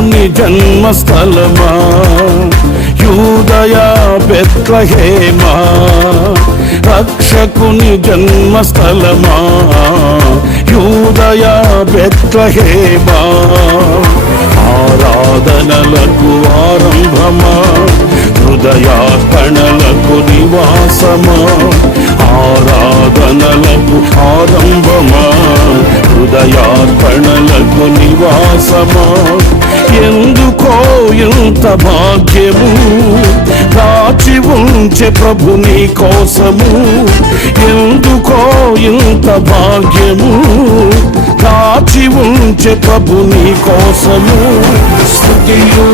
రక్షకుని జన్మస్థలమా యూదయా బెత్లెహేమా, రక్షకుని జన్మస్థలమా యూదయా బెత్లెహేమా, ఆరాధనలకు ఆరంభమా హృదయార్పణలకు నివాసమా, ఆరాధనలకు ఆరంభమా హృదయార్పణలకు నివాసమా, ఎందుకో ఇంత భాగ్యము దాచి ఉంచే ప్రభు నీ కోసము, ఎందుకో ఇంత భాగ్యము దాచి ఉంచే ప్రభు నీ కోసము, స్తుతియు